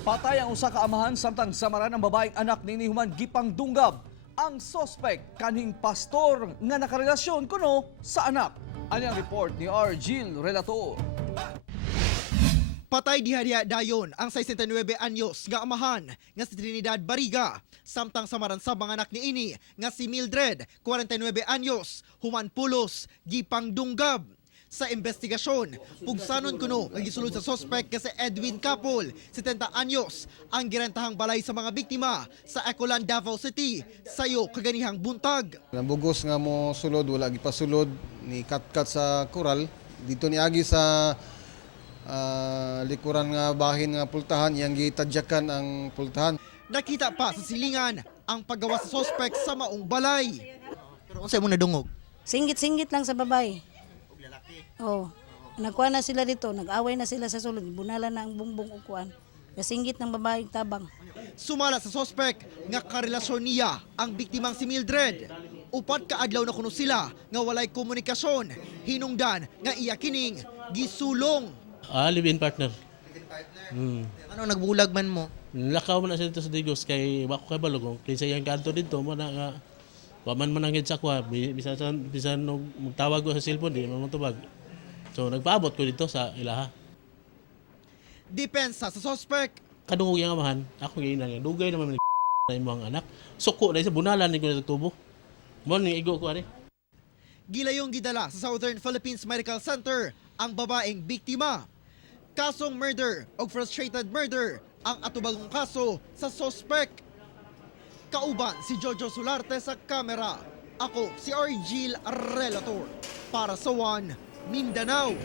Patay ang usa ka amahan samtang samaran ang babaeng anak ni Human gipang dunggab. Ang sospek kaning pastor nga nakarelasyon kuno sa anak. Anyang report ni Argil Relator. Patay diha dayon ang 69 anyos nga amahan nga si Trinidad Bariga samtang samaran sa mga anak ni ini nga si Mildred 49 anyos human pulos gipang dunggab. Sa investigasyon, pugsanon kuno ang gisulod sa suspect nga si Edwin Capol, 70 anyos, ang girentahang balay sa mga biktima sa Ecolan, Davao City, sayo kaganihang buntag. Nabugos nga mo sulod, wala gipasulod ni Katkat sa Coral. Dito ni agi sa likuran nga bahin nga pultahan, iyang gitadyakan ang pultahan. Nakita pa sa silingan ang paggawa sa suspect sa maong balay. Pero unsay mo nadungog? Singgit-singgit lang sa babae. Oh, nagkuha na sila dito, nag-away na sila sa sulod, bunala na ang bumbong ukuan. Kasinggit ng babaeng tabang. Sumala sa suspect nga karelasyon niya ang biktimang si Mildred. Upat ka adlaw na kuno sila nga walay komunikasyon. Hinungdan nga iya kining gisulong. Live-in partner. Ano nagbulag man mo? Lakaw man na siya dito sa Digos kay bako kay balugong. Kaysa yung kanto dito mo na nga waman man ang sa kwa. Bisan magtawag ko sa cellphone, di man matubag. So nagpaabot ko dito sa ilaha. Depensa sa suspect. Kadungog yung amahan, ako ngayon lang. Dugay naman na yung mga anak. Suko na sa bunalan ni ko na tubo. Mo ni igo ko ani. Gilayong gidala sa Southern Philippines Medical Center ang babaeng biktima. Kasong murder o frustrated murder ang atubagong kaso sa suspect. Kauban si Jojo Solarte sa kamera. Ako si Argil Relator para sa One Mindanao.